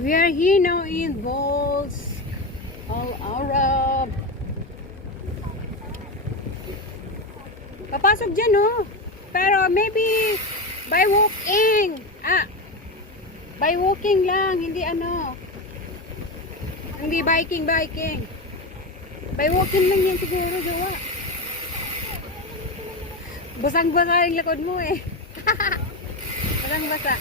We are here now in Balls Al Arab. Papasok dyan, no? Pero maybe by walking. By walking lang, hindi ano. Hindi biking. By walking lang yan siguro, gawa. Basang-basa yung likod mo eh. Basang-basa.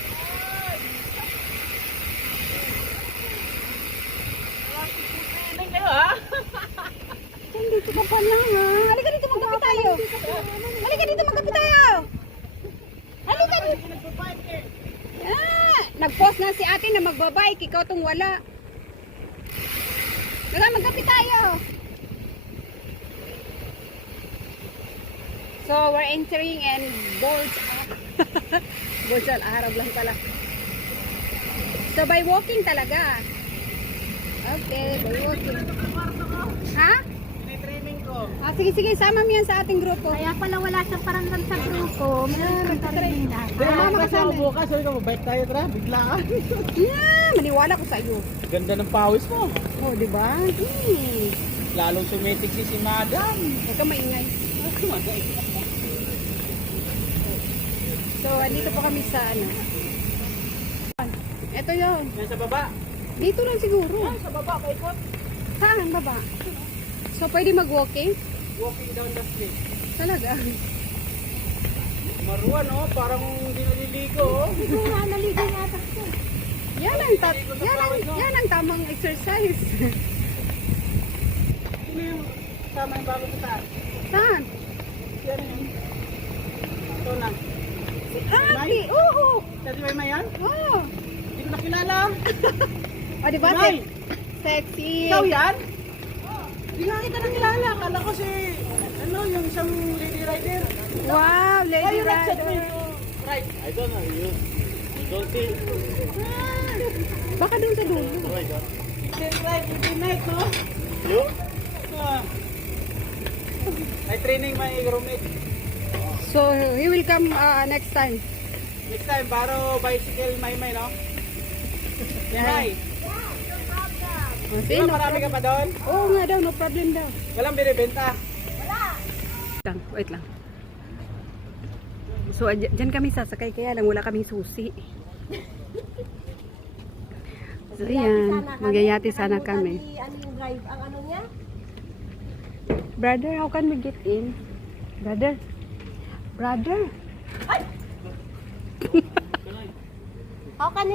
Dito ka pala ha. Halika dito, magkapit tayo. Halika dito, magkapit tayo. Halika dito. Nag-post na si ate na magbabike. Ikaw tong wala. Magkapit tayo. So, we're entering and Balls Al Arab lang pala. So, by walking talaga. Okay, by walking. Ha? Training ko. Sige, sama mo yan sa ating grupo. Kaya pala wala siyang parangal sa grupo. Training na. Kasi bukas, sabi ko, mabike tayo, tara, biglaan. Maniwala ko sa iyo. Ganda ng pawis mo. Oh, di ba? Lalong sumetik si Madam. Huwag ka maingay. So, andito po kami sa ano. Ito yun. Yan sa baba. Dito lang siguro. Sa baba, paikot. Saan ang baba? So, pwede mag-walking? Walking down the street. Talaga. Maruan, oh, parang hindi naliligo, oh. Hindi nga naligo yata ko. Yan ang tamang exercise. Sino yung sama yung bago sa taas? Saan? Yan yun. Ito na. Ate! Oo! Sa di ba yung yan? Oo! Hindi ko nakilala. O, diba? Nay! Sexy. Ikaw yan? Hindi nga kita nakilala. Akala ko si, ano, yung isang lady rider. Wow, lady Ay, yung nag-chat mo rider. yung right. I don't know you. You don't see. Baka dun sa dulo. Lady ride every night, no? You? Ah. I training my roommate. So, he will come next time. Next time, baro bicycle may no? May. Di ba marami ka pa doon? Oo nga daw, no problem daw. Walang binibenta. Wait lang. So, dyan kami sasakay, kaya lang wala kaming susi. So, ayan. Magyayati sana kami. Ano yung drive? Ang ano niya? Brother, how can we get in? Brother? How can